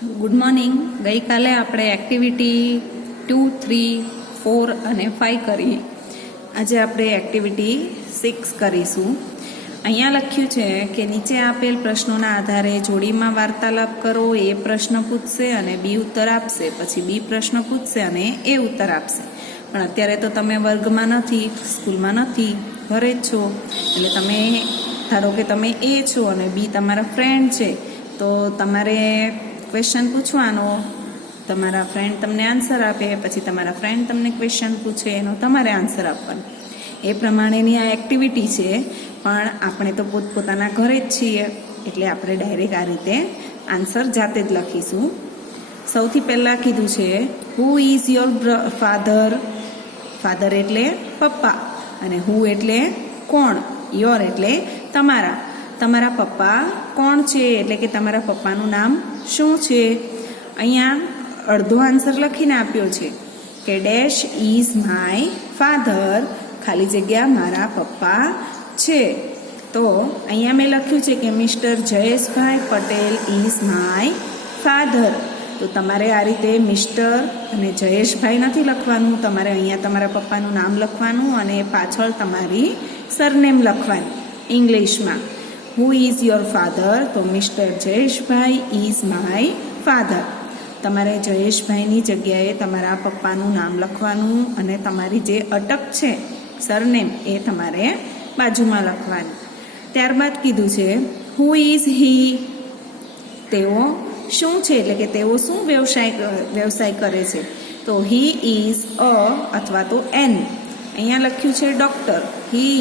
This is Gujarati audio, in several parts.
Good morning. ગઈકાલે આપણે એક્ટિવિટી 2, 3, 4 અને 5 કરી. આજે આપણે એક્ટિવિટી 6 કરીશું. અહીંયા લખ્યું છે કે નીચે આપેલ પ્રશ્નોના આધારે જોડીમાં વાર્તાલાપ કરો. એ પ્રશ્ન પૂછશે અને બી ઉત્તર આપશે, પછી બી પ્રશ્ન પૂછશે અને એ ઉત્તર આપશે. પણ અત્યારે તો તમે વર્ગમાં નથી, સ્કૂલમાં નથી, ઘરે જ છો. એટલે તમે ધારો કે તમે એ છો અને બી તમારા ફ્રેન્ડ છે, તો તમારે ક્વેશ્ચન પૂછવાનો. તમારા ફ્રેન્ડ તમને આન્સર આપે, પછી તમારા ફ્રેન્ડ તમને ક્વેશ્ચન પૂછે, એનો તમારે આન્સર આપવાનો. એ પ્રમાણેની આ એક્ટિવિટી છે. પણ આપણે તો પોતપોતાના ઘરે જ છીએ, એટલે આપણે ડાયરેક્ટ આ રીતે આન્સર જાતે જ લખીશું. સૌથી પહેલાં કીધું છે, હુ ઇઝ યોર ફાધર. ફાધર એટલે પપ્પા, અને હુ એટલે કોણ, યોર એટલે તમારા. તમારા પપ્પા કોણ છે, એટલે કે તમારા પપ્પાનું નામ શું છે. અહીંયા અડધો આન્સર લખીને આપ્યો છે કે ડેશ ઇઝ માય ફાધર, ખાલી જગ્યા મારા પપ્પા છે. તો અહીંયા મેં લખ્યું છે કે mister Jayeshbhai Patel is my father. તો તમારે આ રીતે મિસ્ટર અને જયેશભાઈ નથી લખવાનું, તમારે અહીંયા તમારા પપ્પાનું નામ લખવાનું અને પાછળ તમારી સરનેમ લખવાની ઇંગ્લિશમાં. Who is your father? તો mister Jayeshbhai is my father. તમારે જયેશભાઈની જગ્યાએ તમારા પપ્પાનું નામ લખવાનું અને તમારી જે અટક છે સરનેમ એ તમારે બાજુમાં લખવાની. ત્યારબાદ કીધું છે હુ ઇઝ હી. તેઓ શું છે, એટલે કે તેઓ શું વ્યવસાય કરે છે. તો હી ઇઝ અ અથવા તો એન. અહીંયા લખ્યું છે doctor. He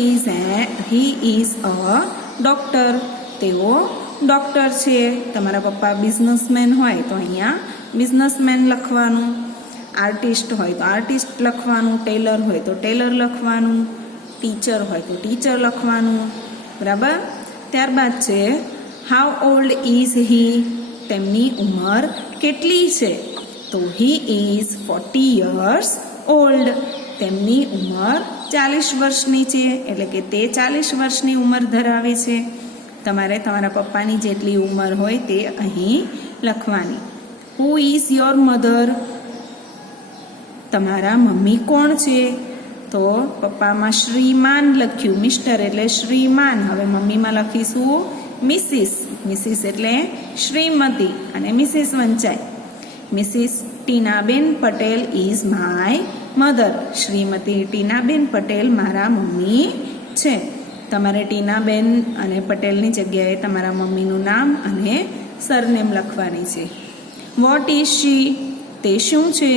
is a doctor. તેઓ ડૉક્ટર છે. તમારા પપ્પા બિઝનેસમેન હોય તો અહીંયા બિઝનેસમેન લખવાનું. આર્ટિસ્ટ હોય તો આર્ટિસ્ટ લખવાનું. ટેલર હોય તો ટેલર લખવાનું. ટીચર હોય તો ટીચર લખવાનું. બરાબર. ત્યારબાદ છે હાઉ ઓલ્ડ ઇઝ હી. તેમની ઉંમર કેટલી છે. તો હી ઇઝ 40 years ઓલ્ડ. તેમની ઉંમર 40 વર્ષની છે, એટલે કે તે 40 વર્ષની ઉંમર ધરાવે છે. તમારે તમારા પપ્પાની જેટલી ઉંમર હોય તે અહીં લખવાની. હુ ઇઝ યોર મધર. તમારા મમ્મી કોણ છે. તો પપ્પામાં શ્રીમાન લખ્યું, મિસ્ટર એટલે શ્રીમાન. હવે મમ્મીમાં લખીશું મિસિસ. મિસિસ એટલે શ્રીમતી અને મિસિસ વંચાય. Mrs Tinaben Patel is my mother. Shrimati Tinaben Patel મારા મમ્મી છે. તમારે ટીનાબેન અને પટેલની જગ્યાએ તમારા મમ્મીનું નામ અને સરનેમ લખવાની છે. What is she. તે શું છે.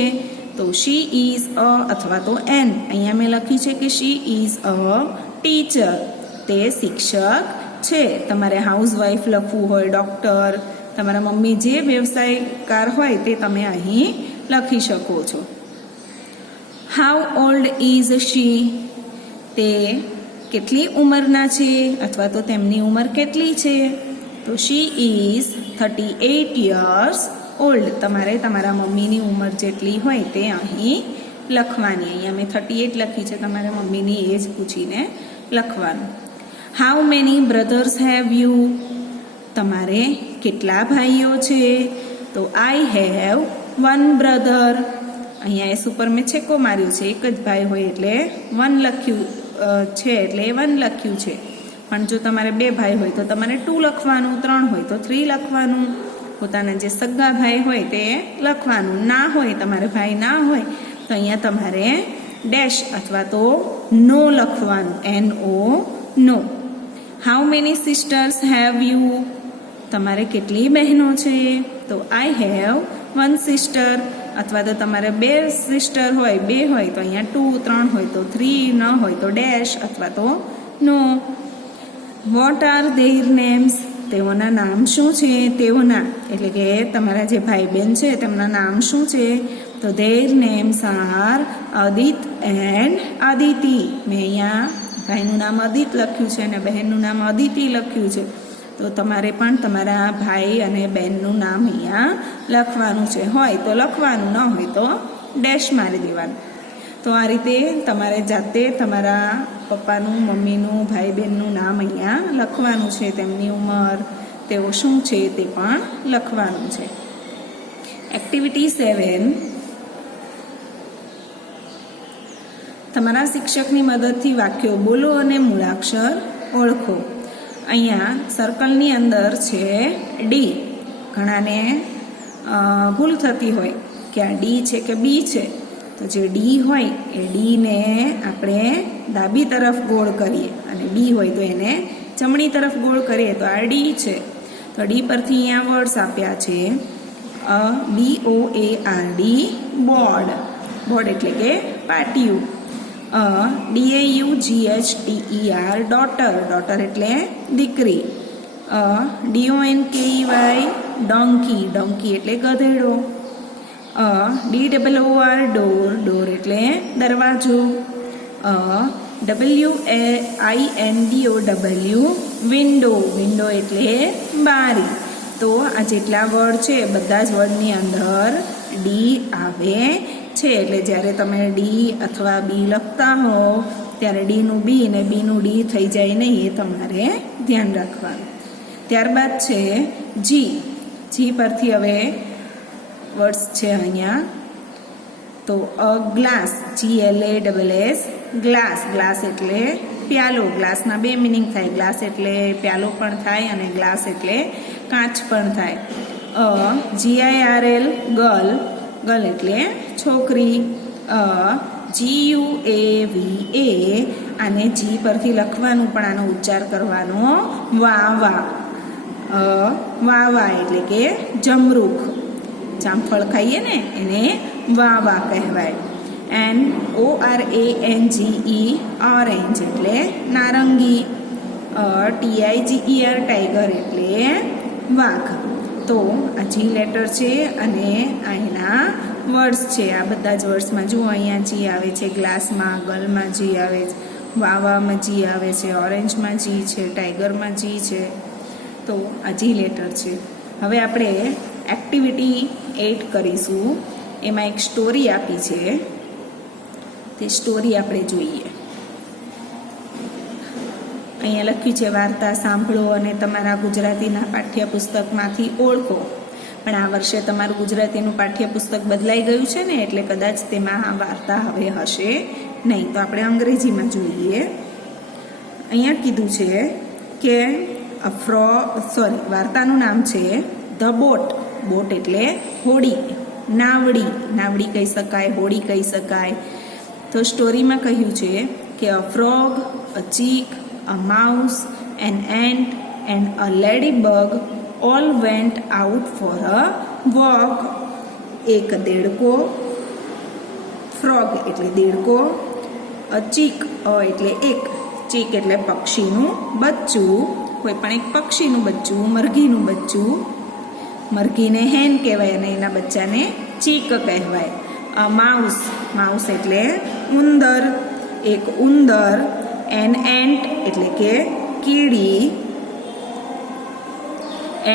તો શી ઇઝ અ અથવા તો એન. અહીંયા મેં લખ્યું છે કે શી ઇઝ અ ટીચર. તે શિક્ષક છે. તમારે હાઉસવાઈફ લખવું હોય, ડૉક્ટર, તમારા મમ્મી જે વ્યવસાયકાર હોય તે તમે અહીં લખી શકો છો. How old is she. તે કેટલી ઉંમરના છે અથવા તો તેમની ઉંમર કેટલી છે. તો શી ઇઝ 38 years ઓલ્ડ. તમારે તમારા મમ્મીની ઉંમર જેટલી હોય તે અહીં લખવાની. અહીંયા મેં 38 લખી છે, તમારે મમ્મીની એજ પૂછીને લખવાનું. How many brothers have you. તમારે કેટલા ભાઈઓ છે. તો આઈ હેવ 1 brother. અહીંયા એસ ઉપર મેં છેકો માર્યો છે, એક જ ભાઈ હોય એટલે 1 લખ્યું છે, એટલે 1 લખ્યું છે. પણ જો તમારે 2 ભાઈ હોય તો તમારે 2 લખવાનું, 3 હોય તો 3 લખવાનું. પોતાના જે સગા ભાઈ હોય તે લખવાનું. ના હોય, તમારે ભાઈ ના હોય તો અહીંયા તમારે ડેશ અથવા તો નો લખવાનું. NO no. How many sisters have you. તમારે કેટલી બહેનો છે. તો આઈ હેવ 1 sister. અથવા તો તમારે 2 સિસ્ટર હોય, 2 હોય તો અહીંયા 2, 3 હોય તો 3, ન હોય તો ડેશ અથવા તો no. What are their names. તેઓના નામ શું છે. તેઓના એટલે કે તમારા જે ભાઈ બહેન છે તેમના નામ શું છે. તો there names R અદિત and Aditi. મેં અહીંયા ભાઈનું નામ અદિત લખ્યું છે અને બહેનનું નામ અદિતિ લખ્યું છે. તો તમારે પણ તમારા ભાઈ અને બહેનનું નામ અહીંયા લખવાનું છે. હોય તો લખવાનું, ન હોય તો ડેશ મારી દેવાનું. તો આ રીતે તમારે જાતે તમારા પપ્પાનું, મમ્મીનું, ભાઈ બહેનનું નામ અહીંયા લખવાનું છે. તેમની ઉંમર, તેઓ શું છે તે પણ લખવાનું છે. એક્ટિવિટી 7 તમારા શિક્ષકની મદદથી વાક્યો બોલો અને મૂળાક્ષર ઓળખો. અહીંયા સર્કલની અંદર છે ડી. ઘણાને ભૂલ થતી હોય કે આ ડી છે કે બી છે, તો જે ડી હોય એ ડીને આપણે ડાબી તરફ ગોળ કરીએ અને બી હોય તો એને જમણી તરફ ગોળ કરીએ તો આ ડી છે. તો ડી પરથી અહીંયા વર્ડ્સ આપ્યા છે BOARD બોર્ડ. બોર્ડ એટલે કે પાટિયું. DAUGHTER daughter. ડોટર એટલે દીકરી. DONKEY donkey. ડોંકી એટલે ગધેડો. DOOR door. ડોર એટલે દરવાજો. WINDOW window. વિન્ડો એટલે બારી. તો આ જેટલા વર્ડ છે બધા જ વર્ડની અંદર ડી આવે છે. એટલે જ્યારે તમે ડી અથવા બી લખતા હો ત્યારે ડીનું બી ને બીનું ડી થઈ જાય નહીં, એ તમારે ધ્યાન રાખવાનું. ત્યારબાદ છે જી. જી પરથી હવે વર્ડ્સ છે અહીંયા. તો a glass. GLASS glass. Glass એટલે પ્યાલો. ગ્લાસના બે મિનિંગ થાય. ગ્લાસ એટલે પ્યાલો પણ થાય અને ગ્લાસ એટલે કાચ પણ થાય. GIRL girl. ગર્લ એટલે છોકરી. GUAVA આને જી પરથી લખવાનું પણ આનો ઉચ્ચાર કરવાનો વાવા. વાવા એટલે કે જમરૂખ. જામફળ ખાઈએ ને એને વાવા કહેવાય. ORANGE ઓરેન્જ એટલે નારંગી. TIGER ટાઈગર એટલે વાઘ. તો આ જી લેટર છે અને આ એના વર્ડ્સ છે. આ બધા જ વર્ડ્સમાં જુઓ અહીંયા જી આવે છે. ગ્લાસમાં, ગર્લમાં જી આવે છે, વાવામાં જી આવે છે, ઓરેન્જમાં જી છે, ટાઈગરમાં જી છે. તો આ જી લેટર છે. હવે આપણે એક્ટિવિટી 8 કરીશું. એમાં એક સ્ટોરી આપી છે, તે સ્ટોરી આપણે જોઈએ. અહીંયા લખ્યું છે વાર્તા સાંભળો અને તમારા ગુજરાતીના પાઠ્યપુસ્તકમાંથી ઓળખો. પણ આ વર્ષે તમારું ગુજરાતીનું પાઠ્યપુસ્તક બદલાઈ ગયું છે ને, એટલે કદાચ તેમાં આ વાર્તા હવે હશે નહીં. તો આપણે અંગ્રેજીમાં જોઈએ. અહીંયા કીધું છે કે વાર્તાનું નામ છે ધ બોટ. બોટ એટલે હોડી. નાવડી. નાવડી કહી શકાય, હોડી કહી શકાય. તો સ્ટોરીમાં કહ્યું છે કે a frog, a chick, a mouse, an ant and a ladybug all went out for a walk. એક દેડકો. ફ્રોગ એટલે દેડકો. અ ચીક. એટલે એક. ચીક એટલે પક્ષીનું બચ્ચું. કોઈ પણ એક પક્ષીનું બચ્ચું, મરઘીનું બચ્ચું. મરઘીને હેન કહેવાય અને એના બચ્ચાને ચીક કહેવાય. અ માઉસ. માઉસ એટલે ઉંદર. એક ઉંદર. એન એન્ટ એટલે કે કીડી.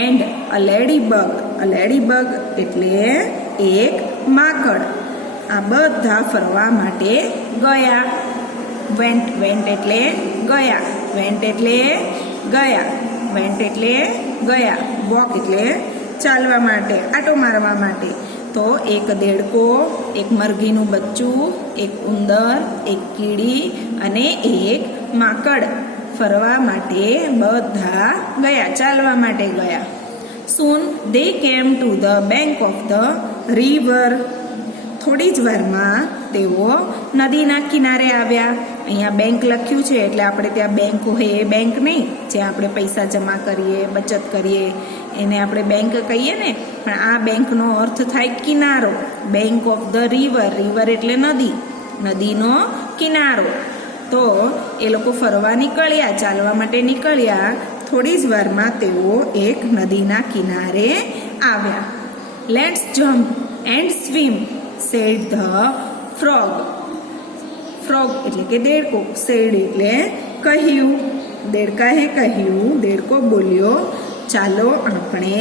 And a લેડીબગ. અ લેડીબગ એટલે એક માકડ. આ બધા ફરવા માટે ગયા. વેન્ટ. વેન્ટ એટલે ગયા. વેન્ટ એટલે ગયા. વેન્ટ એટલે ગયા. વોક એટલે ચાલવા માટે, આટો મારવા માટે. તો એક દેડકો, એક મરઘીનું બચ્ચું, એક ઉંદર, એક કીડી અને એક માકડ ફરવા માટે બધા ગયા, ચાલવા માટે ગયા. Soon they came to the bank of the river. થોડી જ વારમાં તેઓ નદીના કિનારે આવ્યા. અહીંયા બેંક લખ્યું છે એટલે આપણે ત્યાં બેંક હોય એ બેંક નહીં, જ્યાં આપણે પૈસા જમા કરીએ, બચત કરીએ એને આપણે બેંક કહીએ ને. પણ આ બેંકનો અર્થ થાય કિનારો. Bank of the river. River એટલે નદી. નદીનો કિનારો. તો એ લોકો ફરવા નીકળ્યા, ચાલવા માટે નીકળ્યા. થોડી જ વારમાં તેઓ એક નદીના કિનારે આવ્યા. Let's jump and swim said the frog. Frog એટલે કે દેડકો. સેડ એટલે કહ્યું. દેડકાએ કહ્યું. દેડકો બોલ્યો ચાલો આપણે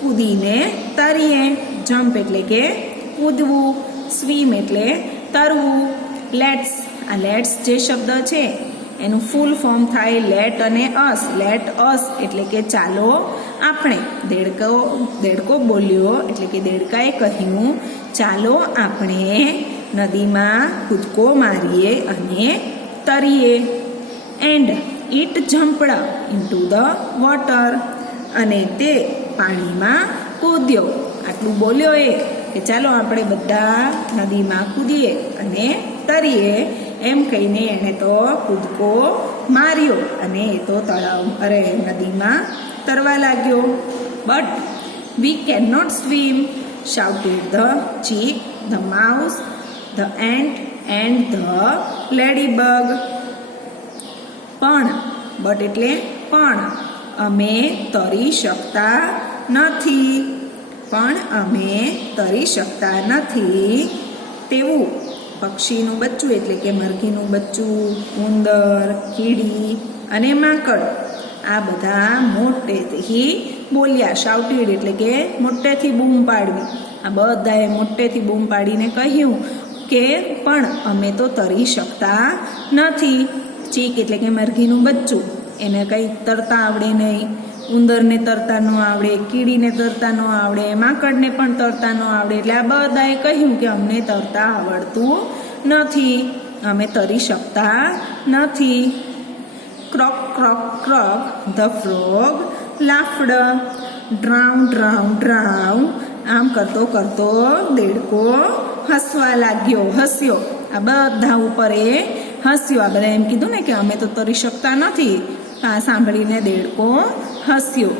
કૂદીને તરીએ. જમ્પ એટલે કે કૂદવું. સ્વિમ એટલે તરવું. લેટ્સ. આ લેટ્સ જે શબ્દ છે એનું ફૂલ ફોર્મ થાય લેટ અને અસ. લેટ અસ એટલે કે ચાલો આપણે દેડકો બોલ્યો એટલે કે દેડકાએ કહ્યું ચાલો આપણે નદીમાં કૂદકો મારીએ અને તરીએ. And it jumped into the water, અને તે પાણીમાં કૂદ્યો. આટલું બોલ્યો એ કે ચાલો આપણે બધા નદીમાં કૂદીએ અને તરીએ. એમ કહીને એણે તો કૂદકો માર્યો અને એ તો નદીમાં તરવા લાગ્યો. But we can not swim, shouted the chick, the mouse, the ant and the ladybug. But એટલે પણ અમે તરી શકતા નથી. તેવું પક્ષીનું બચ્ચું એટલે કે મરઘીનું બચ્ચું, ઉંદર, કીડી અને માકડ આ બધા મોટેથી બોલ્યા. શાઉટેડ એટલે કે મોટેથી બૂમ પાડવી. આ બધાએ મોટેથી બૂમ પાડીને કહ્યું કે પણ અમે તો તરી શકતા નથી. ચીક એટલે કે મરઘીનું બચ્ચું, એને કંઈ તરતા આવડે નહીં. ઉંદરને તરતા ન આવડે, કીડીને તરતા ન આવડે, માકડને પણ તરતા ન આવડે. એટલે આ બધાએ કહ્યું કે અમને તરતા આવડતું નથી, અમે તરી શકતા નથી. Croak croak croak the frog laughed, drown drown drown. આમ કરતો કરતો દેડકો હસવા લાગ્યો, હસ્યો. આ બધા ઉપર એ હસ્યો. આ બધા એમ કીધું ને કે અમે તો તરી શકતા નથી. આ સાંભળીને દેડકો હસ્યો.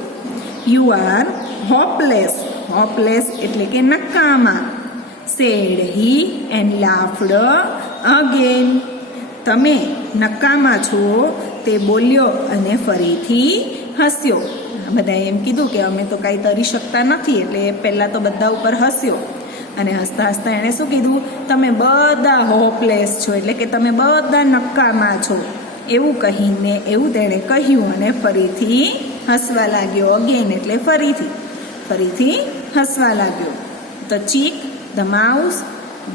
યુ આર હોપલેસ, હોપલેસ એટલે કે નકામા. Said he and laughed again. તમે નકામા છો તે બોલ્યો અને ફરીથી હસ્યો. બધાએ એમ કીધું કે અમે તો કાંઈ તરી શકતા નથી, એટલે પહેલાં તો બધા ઉપર હસ્યો અને હસતા હસતા એણે શું કીધું, તમે બધા હોપલેસ છો એટલે કે તમે બધા નકામા છો એવું કહીને એવું તેણે કહ્યું અને ફરીથી હસવા લાગ્યો. અગેન એટલે ફરીથી હસવા લાગ્યો. The chick, the mouse,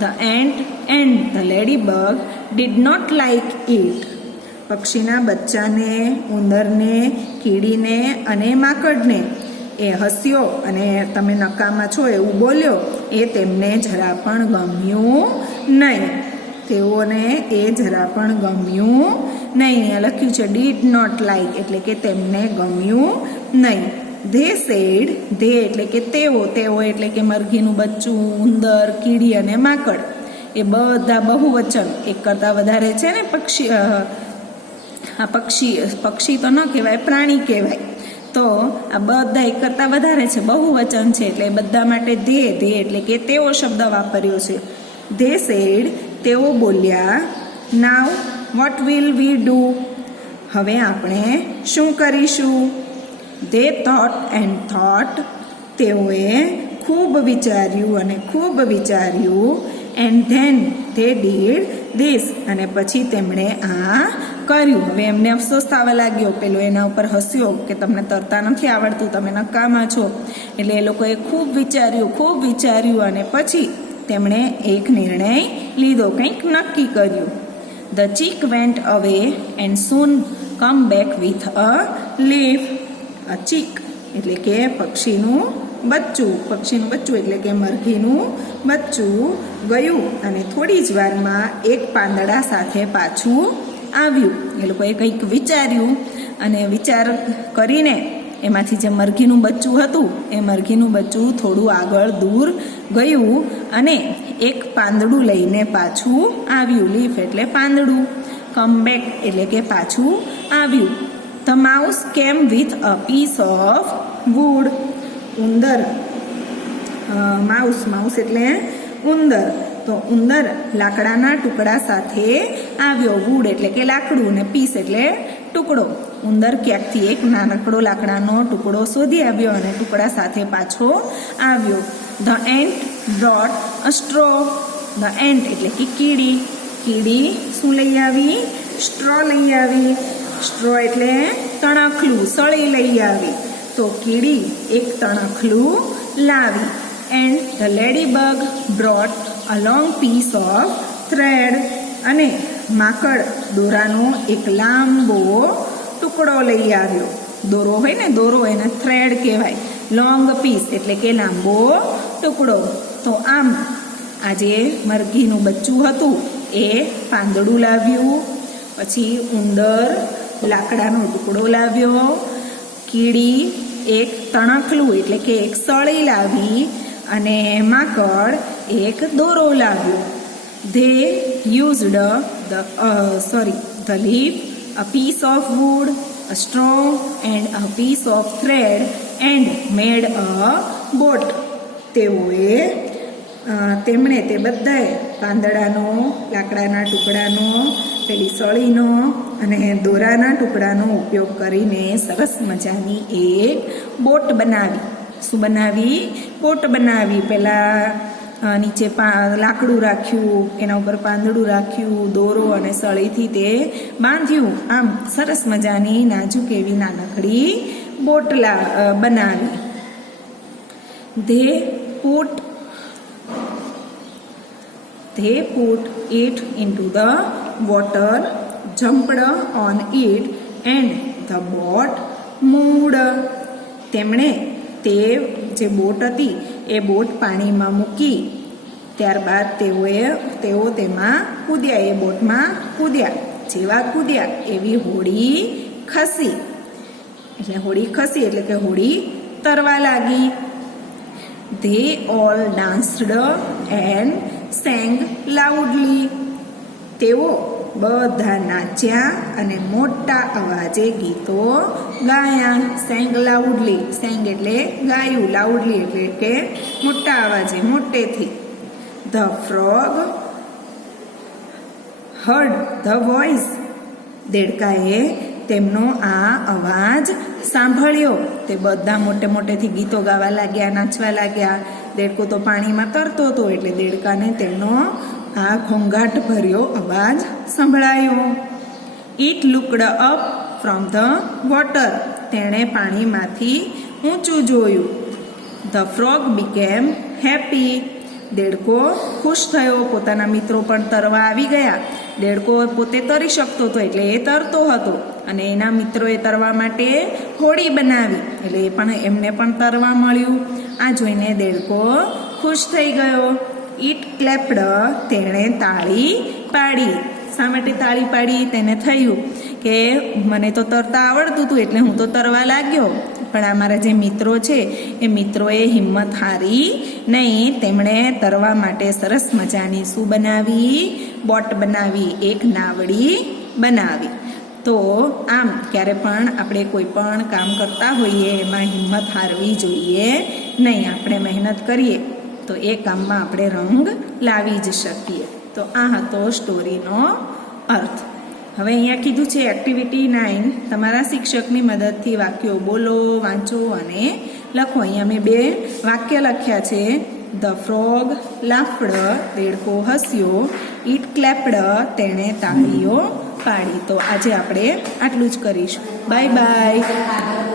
the ant and the ladybug did not like it. પક્ષીના બચ્ચાને, ઉંદરને, કીડીને અને માકડને એ હસ્યો અને તમે નકામા છો એવું બોલ્યો એ તેમને જરા પણ ગમ્યું નહીં. તેઓને એ જરા પણ ગમ્યું નહીં. અહીંયા લખ્યું છે ડીડ નોટ લાઇક એટલે કે તેમને ગમ્યું નહીં. ધે સેડ, ધે એટલે કે તેઓ એટલે કે મરઘીનું બચ્ચું, ઉંદર, કીડી અને માકડ એ બધા બહુવચન, એક કરતાં વધારે છે ને. પક્ષી તો ન કહેવાય, પ્રાણી કહેવાય. તો આ બધા એક કરતાં વધારે છે, બહુવચન છે, એટલે બધા માટે ધે એટલે કે તેઓ શબ્દ વાપર્યો છે. ધે સેડ તેઓ બોલ્યા. નાવ વોટ વિલ વી ડુ, હવે આપણે શું કરીશું. ધે થોટ એન્ડ થોટ તેઓએ ખૂબ વિચાર્યું and then they did this અને પછી તેમણે આ કર્યું. હવે એમને અફસોસ થવા લાગ્યો. પેલો એના ઉપર હસ્યો કે તમને તરતા નથી આવડતું, તમે નકામા છો. એટલે એ લોકોએ ખૂબ વિચાર્યું અને પછી તેમણે એક નિર્ણય લીધો, કંઈક નક્કી કર્યું. The chick went away and soon come back with a leaf. A chick એટલે કે પક્ષીનું બચ્ચું એટલે કે મરઘીનું બચ્ચું ગયું અને થોડી જ વારમાં એક પાંદડા સાથે પાછું આવ્યું. એ લોકોએ કંઈક વિચાર્યું અને વિચાર કરીને એમાંથી જે મરઘીનું બચ્ચું હતું એ મરઘીનું બચ્ચું થોડું આગળ દૂર ગયું અને એક પાંદડું લઈને પાછું આવ્યું. લીફ એટલે પાંદડું, કમ બેક એટલે કે પાછું આવ્યું. The mouse came with a piece of wood. ઉંદર, માઉસ એટલે ઉંદર, તો ઉંદર લાકડાના ટુકડા સાથે આવ્યો. વુડ એટલે કે લાકડું ને પીસ એટલે ટુકડો. ઉંદર ક્યાંકથી એક નાનકડો લાકડાનો ટુકડો શોધી આવ્યો અને ટુકડા સાથે પાછો આવ્યો. The ant brought a straw. The ant એટલે કે કીડી શું લઈ આવી? સ્ટ્રો લઈ આવી. સ્ટ્રો એટલે તણખલું, સળી લઈ આવી. તો કીડી એક તણખલું લાવી. And the ladybug brought a long piece of thread. અને માકડ દોરાનો એક લાંબો ટુકડો લઈ આવ્યો. દોરો હોય ને, દોરો એને થ્રેડ કહેવાય. લોંગ પીસ એટલે કે લાંબો ટુકડો. તો આમ આજે મરઘીનું બચ્ચું હતું એ પાંદડું લાવ્યું, પછી ઉંદર લાકડાનો ટુકડો લાવ્યો, કીડી એક તણખલું એટલે કે એક સળી લાવી, અને માંકડ એક દોરો લાવ્યો. They used the leaf, a piece of wood, a straw and a piece of thread and made a boat. તેમણે તે બધાએ પાંદડાનો, લાકડાના ટુકડાનો, પેલી સળીનો અને દોરાના ટુકડાનો ઉપયોગ કરીને સરસ મજાની એક બોટ બનાવી. શું બનાવી? બોટ બનાવી. પહેલાં નીચે લાકડું રાખ્યું, એના ઉપર પાંદડું રાખ્યું, દોરો અને સળીથી તે બાંધ્યું. આમ સરસ મજાની નાજુક એવી નાનકડી બોટ બનાવી. They put it into the water, jumped on it and the boat moved. તેમણે તે જે બોટ હતી એ બોટ પાણીમાં મૂકી, ત્યારબાદ તેઓ તેમાં કૂદ્યા, એ બોટમાં કૂદ્યા. જેવા કૂદ્યા એવી હોડી ખસી. એટલે કે હોડી તરવા લાગી. They all danced and sang loudly. તેઓ બધા નાચ્યા અને મોટા અવાજે ગીતો ગાયા. sang loudly, sang એટલે ગાયું, loudly એટલે કે મોટા અવાજે, મોટેથી. The frog heard the voice. દેડકાએ તેમનો આ અવાજ સાંભળ્યો. તે બધા મોટેથી ગીતો ગાવા લાગ્યા, નાચવા લાગ્યા. દેડકો તો પાણીમાં તરતો હતો એટલે દેડકાને તેમનો આ ઘોંઘાટ ભર્યો અવાજ સંભળાયો. It looked up from the water. તેણે પાણીમાંથી ઊંચું જોયું. The frog became happy. દેડકો ખુશ થયો. પોતાના મિત્રો પણ તરવા આવી ગયા. દેડકો પોતે તરી શકતો હતો એટલે એ તરતો હતો, અને એના મિત્રોએ તરવા માટે હોડી બનાવી એટલે એમને પણ તરવા મળ્યું. આ જોઈને દેડકો ખુશ થઈ ગયો. It clapped. તેણે તાળી પાડી. શા માટે તાળી પાડી? તેને થયું કે મને તો તરતા આવડતું હતું એટલે હું તો તરવા લાગ્યો, પણ આ મારા જે મિત્રો છે એ મિત્રોએ હિંમત હારી નહીં. તેમણે તરવા માટે સરસ મજાની શું બનાવી? બોટ બનાવી, એક નાવડી બનાવી. તો આમ ક્યારે પણ આપણે કોઈ પણ કામ કરતા હોઈએ એમાં હિંમત હારવી જોઈએ નહીં. આપણે મહેનત કરીએ તો એ કામમાં આપણે રંગ લાવી જ શકીએ. તો આ હતો સ્ટોરીનો અર્થ. હવે અહીંયા કીધું છે એક્ટિવિટી 9, તમારા શિક્ષકની મદદથી વાક્યો બોલો, વાંચો અને લખો. અહીંયા મેં 2 વાક્ય લખ્યા છે. The frog laughed. દેડકો હસ્યો. It clapped. તેણે તાળીઓ પાડી. તો આજે આપણે આટલું જ કરીશું. Bye by.